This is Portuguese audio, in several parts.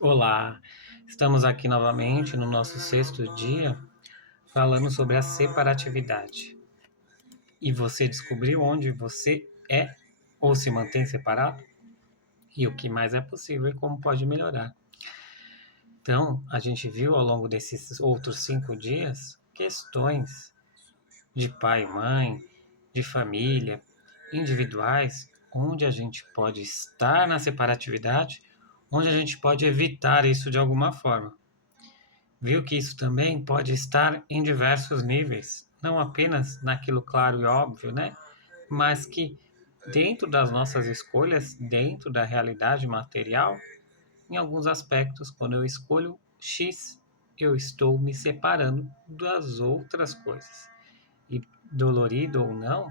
Olá, estamos aqui novamente no nosso sexto dia falando sobre a separatividade. E você descobriu onde você é ou se mantém separado? E o que mais é possível e como pode melhorar. Então, a gente viu ao longo desses outros 5 dias questões de pai e mãe, de família, individuais, onde a gente pode estar na separatividade, onde a gente pode evitar isso de alguma forma. Viu que isso também pode estar em diversos níveis, não apenas naquilo claro e óbvio, né? Mas que dentro das nossas escolhas, dentro da realidade material, em alguns aspectos, quando eu escolho X, eu estou me separando das outras coisas. E dolorido ou não,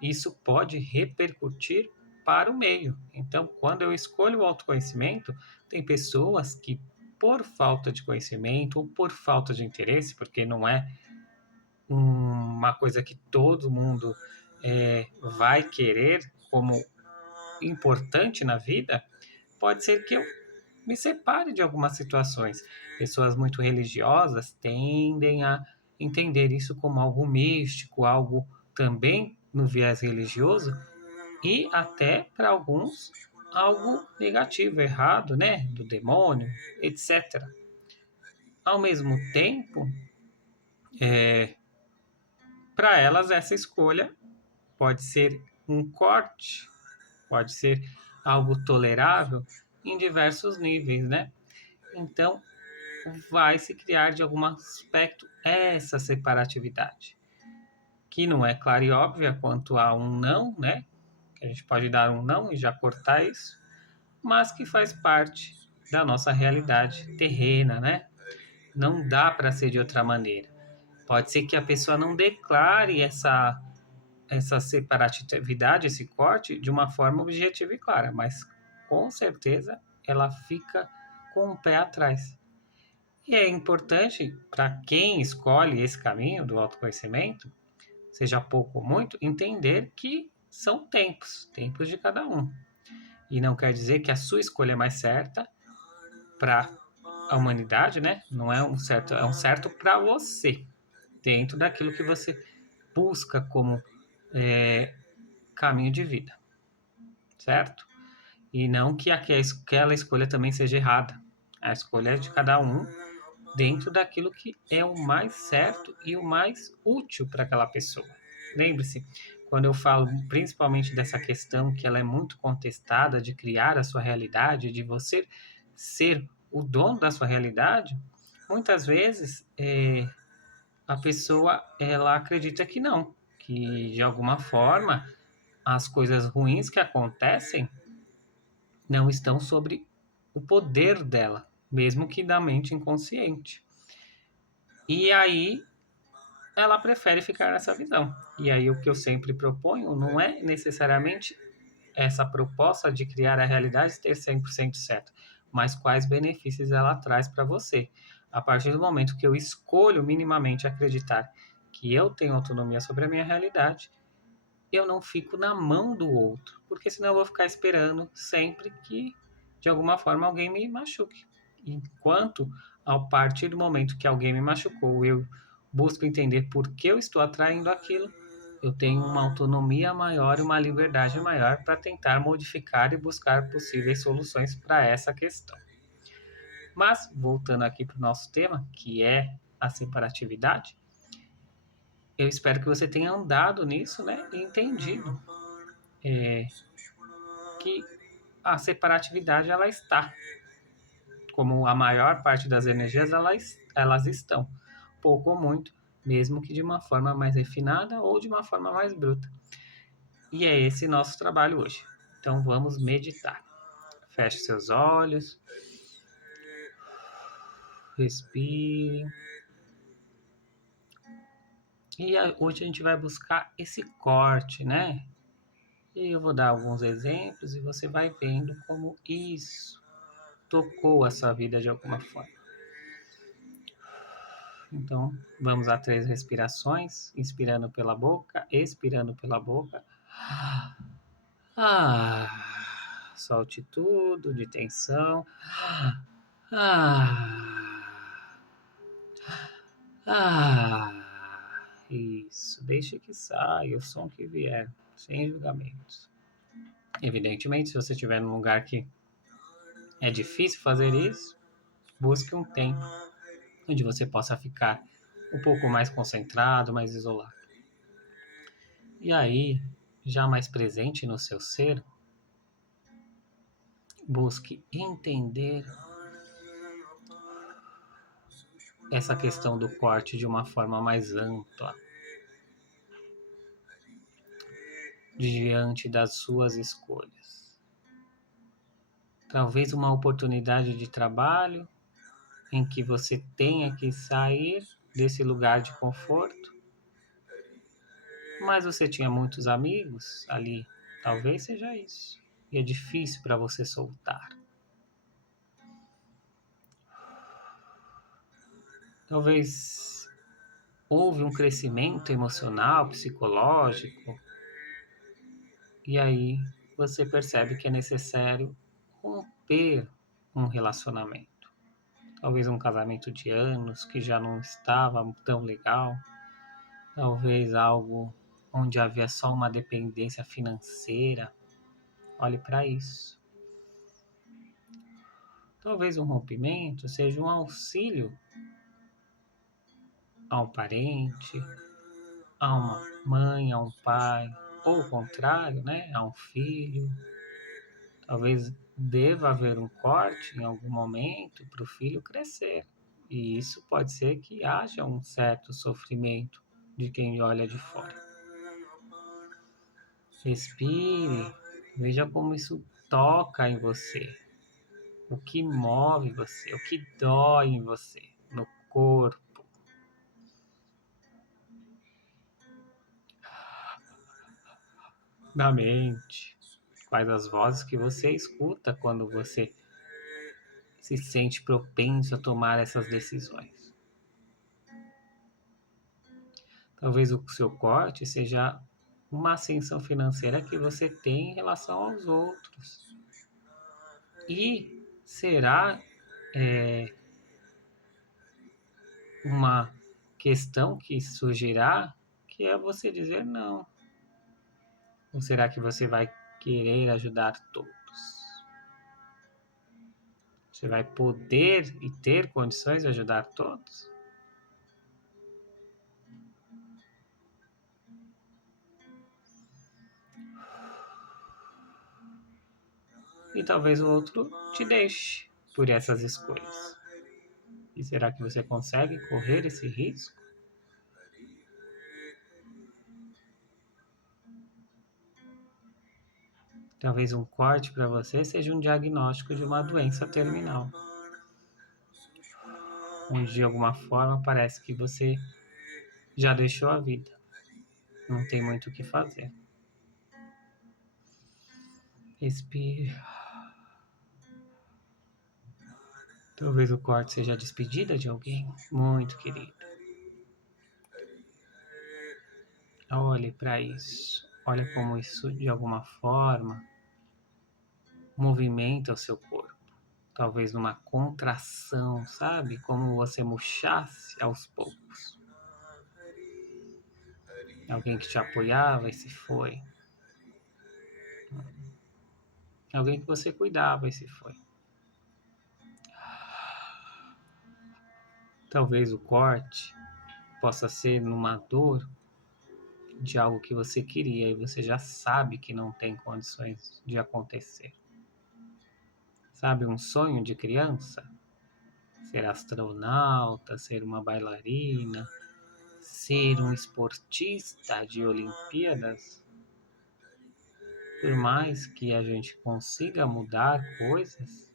isso pode repercutir para o meio. Então, quando eu escolho o autoconhecimento, tem pessoas que, por falta de conhecimento ou por falta de interesse, porque não é uma coisa que todo mundo vai querer como importante na vida, pode ser que eu me separe de algumas situações. Pessoas muito religiosas tendem a entender isso como algo místico, algo também no viés religioso e até para alguns algo negativo, errado, né, do demônio, etc. Ao mesmo tempo, para elas essa escolha pode ser um corte, pode ser algo tolerável em diversos níveis, né? Então, vai se criar de algum aspecto essa separatividade, que não é clara e óbvia quanto a um não, né? Que a gente pode dar um não e já cortar isso, mas que faz parte da nossa realidade terrena, né? Não dá para ser de outra maneira. Pode ser que a pessoa não declare essa separatividade, esse corte, de uma forma objetiva e clara, mas com certeza ela fica com o pé atrás. E é importante para quem escolhe esse caminho do autoconhecimento, seja pouco ou muito, entender que são tempos, tempos de cada um. E não quer dizer que a sua escolha é mais certa para a humanidade, né? Não é um certo, é um certo para você, dentro daquilo que você busca como é, caminho de vida, certo? E não que aquela escolha também seja errada. A escolha é de cada um dentro daquilo que é o mais certo e o mais útil para aquela pessoa. Lembre-se, quando eu falo principalmente dessa questão que ela é muito contestada de criar a sua realidade, de você ser o dono da sua realidade, muitas vezes a pessoa ela acredita que não, que de alguma forma as coisas ruins que acontecem não estão sobre o poder dela, mesmo que da mente inconsciente. E aí ela prefere ficar nessa visão. E aí o que eu sempre proponho não é necessariamente essa proposta de criar a realidade ter 100% certo, mas quais benefícios ela traz para você. A partir do momento que eu escolho minimamente acreditar que eu tenho autonomia sobre a minha realidade, eu não fico na mão do outro, porque senão eu vou ficar esperando sempre que de alguma forma alguém me machuque. Enquanto, a partir do momento que alguém me machucou, eu busco entender por que eu estou atraindo aquilo, eu tenho uma autonomia maior e uma liberdade maior para tentar modificar e buscar possíveis soluções para essa questão. Mas, voltando aqui para o nosso tema, que é a separatividade, eu espero que você tenha andado nisso, né, e entendido que a separatividade ela está, como a maior parte das energias elas estão, pouco ou muito, mesmo que de uma forma mais refinada ou de uma forma mais bruta. E é esse nosso trabalho hoje. Então vamos meditar. Feche seus olhos, respire. E hoje a gente vai buscar esse corte, né? E eu vou dar alguns exemplos e você vai vendo como isso tocou a sua vida de alguma forma. Então, vamos a 3 respirações, inspirando pela boca, expirando pela boca. Solte tudo de tensão. Ah, ah, isso. Deixe que saia o som que vier, sem julgamentos. Evidentemente, se você estiver num lugar que é difícil fazer isso, busque um tempo onde você possa ficar um pouco mais concentrado, mais isolado. E aí, já mais presente no seu ser, busque entender essa questão do corte de uma forma mais ampla, diante das suas escolhas. Talvez uma oportunidade de trabalho em que você tenha que sair desse lugar de conforto, mas você tinha muitos amigos ali, talvez seja isso. E é difícil para você soltar. Talvez houve um crescimento emocional, psicológico, e aí você percebe que é necessário romper um relacionamento. Talvez um casamento de anos que já não estava tão legal, talvez algo onde havia só uma dependência financeira. Olhe para isso. Talvez um rompimento seja um auxílio a um parente, a uma mãe, a um pai, ou o contrário, né, a um filho. Talvez deva haver um corte em algum momento para o filho crescer. E isso pode ser que haja um certo sofrimento de quem olha de fora. Respire, veja como isso toca em você, o que move você, o que dói em você, no corpo. Na mente, quais as vozes que você escuta quando você se sente propenso a tomar essas decisões. Talvez o seu corte seja uma ascensão financeira que você tem em relação aos outros. E será uma questão que surgirá que é você dizer não. Ou será que você vai querer ajudar todos? Você vai poder e ter condições de ajudar todos? E talvez o outro te deixe por essas escolhas. E será que você consegue correr esse risco? Talvez um corte para você seja um diagnóstico de uma doença terminal, onde de alguma forma parece que você já deixou a vida, não tem muito o que fazer. Respire. Talvez o corte seja a despedida de alguém muito querido. Olhe para isso. Olhe como isso, de alguma forma, movimenta o seu corpo. Talvez numa contração, sabe? Como você murchasse aos poucos. Alguém que te apoiava e se foi. Alguém que você cuidava e se foi. Talvez o corte possa ser numa dor de algo que você queria e você já sabe que não tem condições de acontecer. Sabe, um sonho de criança? Ser astronauta, ser uma bailarina, ser um esportista de Olimpíadas. Por mais que a gente consiga mudar coisas,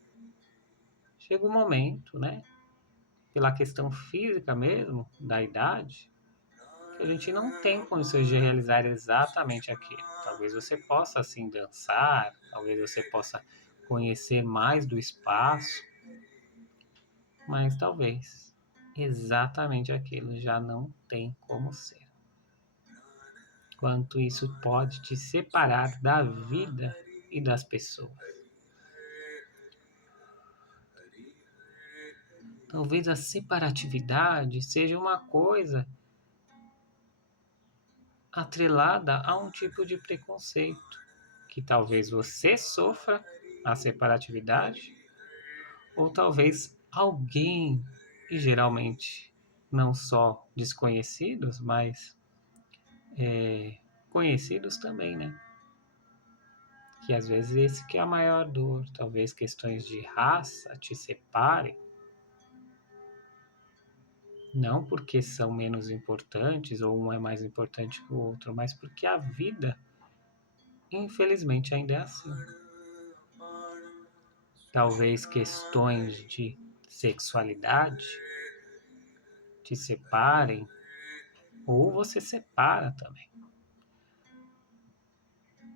chega um momento, né? Pela questão física mesmo, da idade, que a gente não tem condições de realizar exatamente aquilo. Talvez você possa assim dançar, talvez você possa conhecer mais do espaço, mas talvez exatamente aquilo já não tem como ser. Quanto isso pode te separar da vida e das pessoas. Talvez a separatividade seja uma coisa atrelada a um tipo de preconceito, que talvez você sofra a separatividade, ou talvez alguém, e geralmente não só desconhecidos, mas conhecidos também, né? Que às vezes esse que é a maior dor, talvez questões de raça te separem, não porque são menos importantes ou um é mais importante que o outro, mas porque a vida, infelizmente, ainda é assim. Talvez questões de sexualidade te separem, ou você separa também.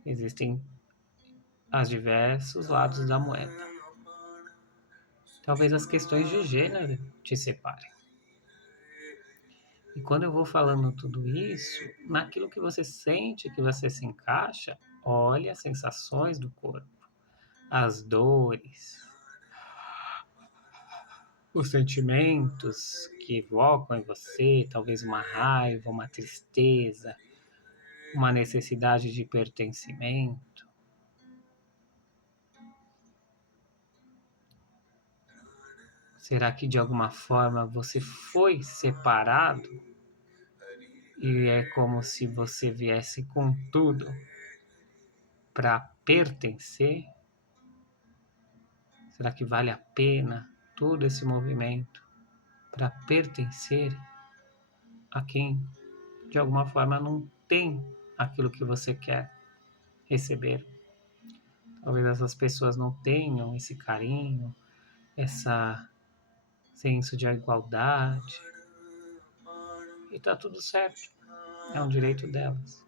Existem os diversos lados da moeda. Talvez as questões de gênero te separem. E quando eu vou falando tudo isso, naquilo que você sente que você se encaixa, olhe as sensações do corpo, as dores, os sentimentos que evocam em você, talvez uma raiva, uma tristeza, uma necessidade de pertencimento. Será que de alguma forma você foi separado e é como se você viesse com tudo para pertencer? Será que vale a pena todo esse movimento para pertencer a quem de alguma forma não tem aquilo que você quer receber? Talvez essas pessoas não tenham esse carinho, esse senso de igualdade. E tá tudo certo. É um direito delas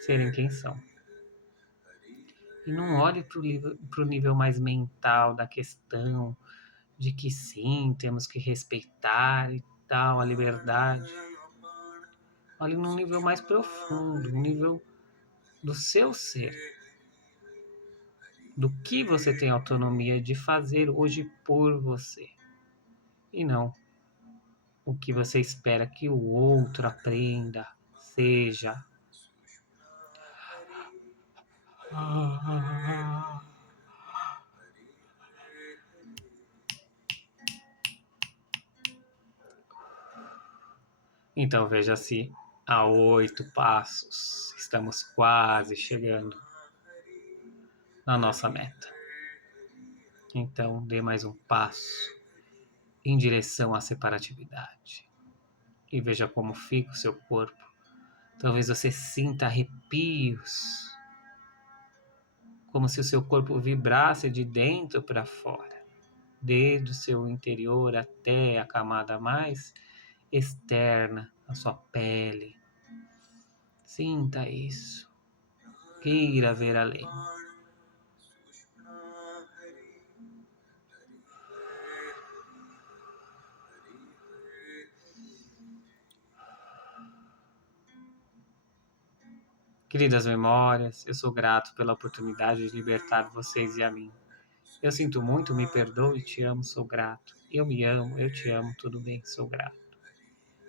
serem quem são. E não olhe para o nível mais mental da questão, de que sim, temos que respeitar e tal, a liberdade. Olhe num nível mais profundo, um nível do seu ser. Do que você tem autonomia de fazer hoje por você. E não o que você espera que o outro aprenda, seja. Então veja-se a 8 passos. Estamos quase chegando na nossa meta. Então dê mais um passo em direção à separatividade. E veja como fica o seu corpo. Talvez você sinta arrepios, como se o seu corpo vibrasse de dentro para fora, desde o seu interior até a camada mais externa, a sua pele. Sinta isso. Queira ver além. Queridas memórias, eu sou grato pela oportunidade de libertar vocês e a mim. Eu sinto muito, me perdoe, te amo, sou grato. Eu me amo, eu te amo, tudo bem, sou grato.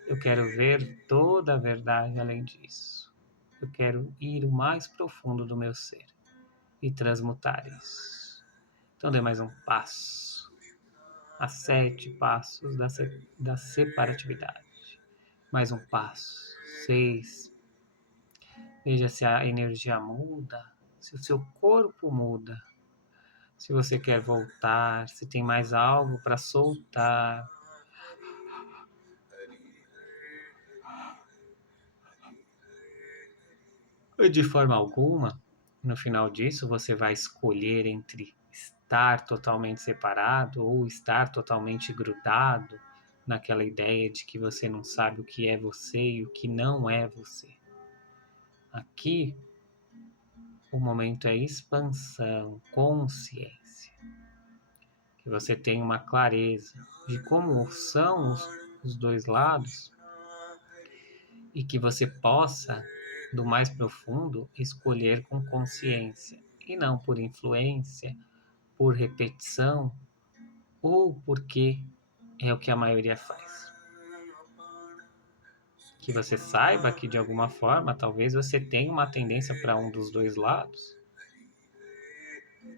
Eu quero ver toda a verdade além disso. Eu quero ir o mais profundo do meu ser e transmutar isso. Então dê mais um passo. Há 7 passos da separatividade. Mais um passo. 6. Veja se a energia muda, se o seu corpo muda, se você quer voltar, se tem mais algo para soltar. De forma alguma, no final disso, você vai escolher entre estar totalmente separado ou estar totalmente grudado naquela ideia de que você não sabe o que é você e o que não é você. Aqui, o momento é expansão, consciência. Que você tenha uma clareza de como são os dois lados e que você possa, do mais profundo, escolher com consciência e não por influência, por repetição ou porque é o que a maioria faz. Que você saiba que de alguma forma talvez você tenha uma tendência para um dos dois lados,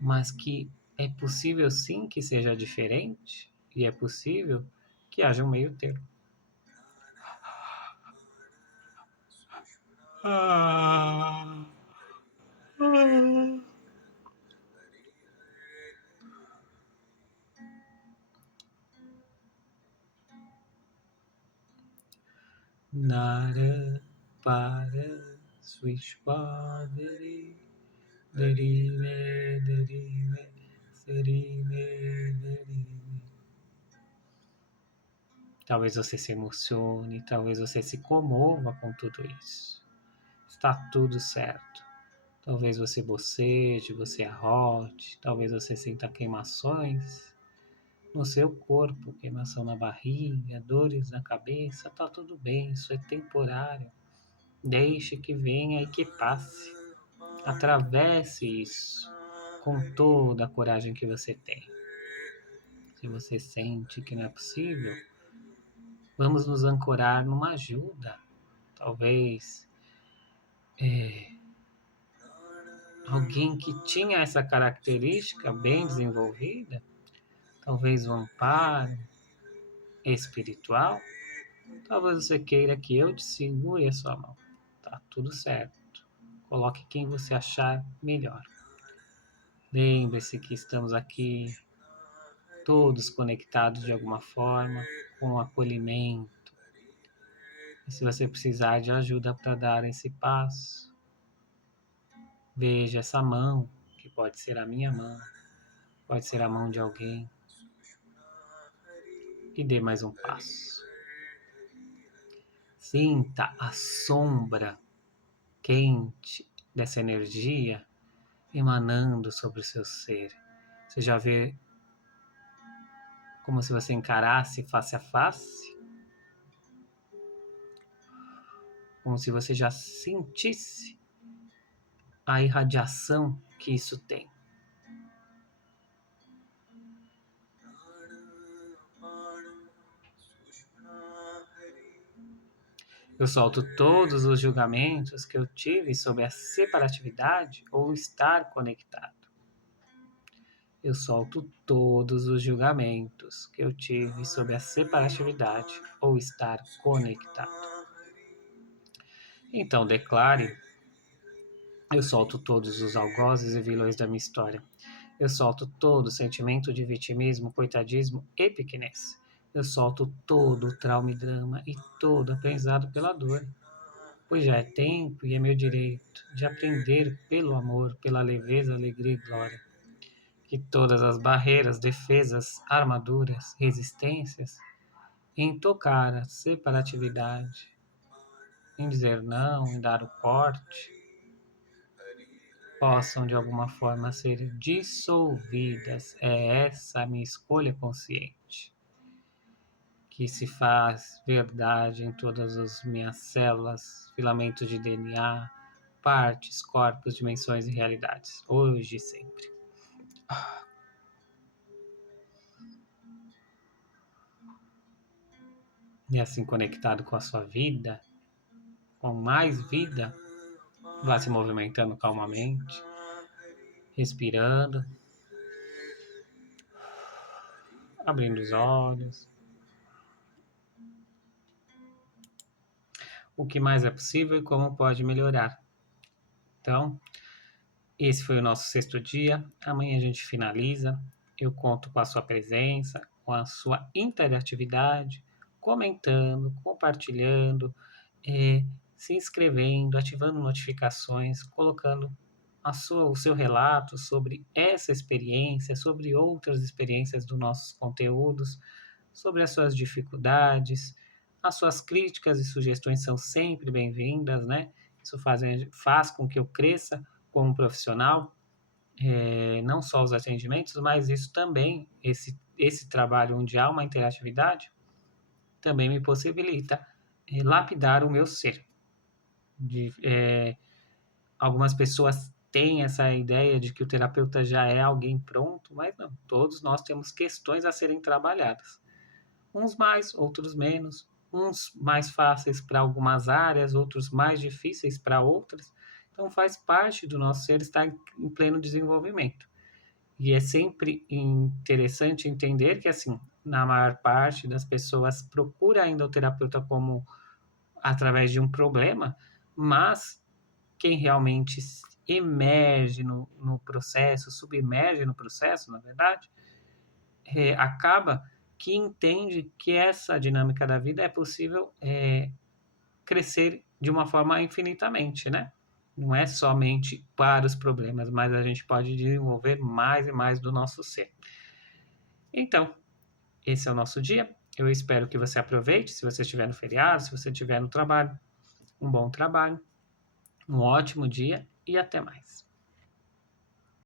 mas que é possível sim que seja diferente e é possível que haja um meio termo. Ah. Nara para Swishpaveri Derime Derime Serime Derime. Talvez você se emocione, talvez você se comova com tudo isso. Está tudo certo. Talvez você boceje, você arrote, talvez você sinta queimações no seu corpo, queimação na barriga, dores na cabeça, tá tudo bem, isso é temporário. Deixe que venha e que passe. Atravesse isso com toda a coragem que você tem. Se você sente que não é possível, vamos nos ancorar numa ajuda. Talvez alguém que tinha essa característica bem desenvolvida, talvez um amparo espiritual, talvez você queira que eu te segure a sua mão. Tá tudo certo. Coloque quem você achar melhor. Lembre-se que estamos aqui todos conectados de alguma forma, com acolhimento. E se você precisar de ajuda para dar esse passo, veja essa mão, que pode ser a minha mão, pode ser a mão de alguém, e dê mais um passo. Sinta a sombra quente dessa energia emanando sobre o seu ser. Você já vê como se você encarasse face a face? Como se você já sentisse a irradiação que isso tem. Eu solto todos os julgamentos que eu tive sobre a separatividade ou estar conectado. Eu solto todos os julgamentos que eu tive sobre a separatividade ou estar conectado. Então declare: eu solto todos os algozes e vilões da minha história. Eu solto todo o sentimento de vitimismo, coitadismo e pequenez. Eu solto todo o trauma e drama e todo aprendizado pela dor. Pois já é tempo e é meu direito de aprender pelo amor, pela leveza, alegria e glória. Que todas as barreiras, defesas, armaduras, resistências em tocar a separatividade, em dizer não, em dar o corte, possam de alguma forma ser dissolvidas. É essa a minha escolha consciente, que se faz verdade em todas as minhas células, filamentos de DNA, partes, corpos, dimensões e realidades, hoje e sempre. E assim conectado com a sua vida, com mais vida, vá se movimentando calmamente, respirando, abrindo os olhos. O que mais é possível e como pode melhorar. Então, esse foi o nosso 6º dia. Amanhã a gente finaliza. Eu conto com a sua presença, com a sua interatividade, comentando, compartilhando, se inscrevendo, ativando notificações, colocando o seu relato sobre essa experiência, sobre outras experiências dos nossos conteúdos, sobre as suas dificuldades. As suas críticas e sugestões são sempre bem-vindas, né? Isso faz com que eu cresça como profissional, não só os atendimentos, mas isso também, esse trabalho onde há uma interatividade, também me possibilita lapidar o meu ser. Algumas pessoas tem essa ideia de que o terapeuta já é alguém pronto, mas não, todos nós temos questões a serem trabalhadas. Uns mais, outros menos, uns mais fáceis para algumas áreas, outros mais difíceis para outras. Então faz parte do nosso ser estar em pleno desenvolvimento. E é sempre interessante entender que, assim, na maior parte das pessoas procura ainda o terapeuta como através de um problema, mas quem realmente emerge no processo, submerge no processo, na verdade, acaba que entende que essa dinâmica da vida é possível crescer de uma forma infinitamente, né? Não é somente para os problemas, mas a gente pode desenvolver mais e mais do nosso ser. Então, esse é o nosso dia. Eu espero que você aproveite, se você estiver no feriado, se você estiver no trabalho, um bom trabalho, um ótimo dia e até mais.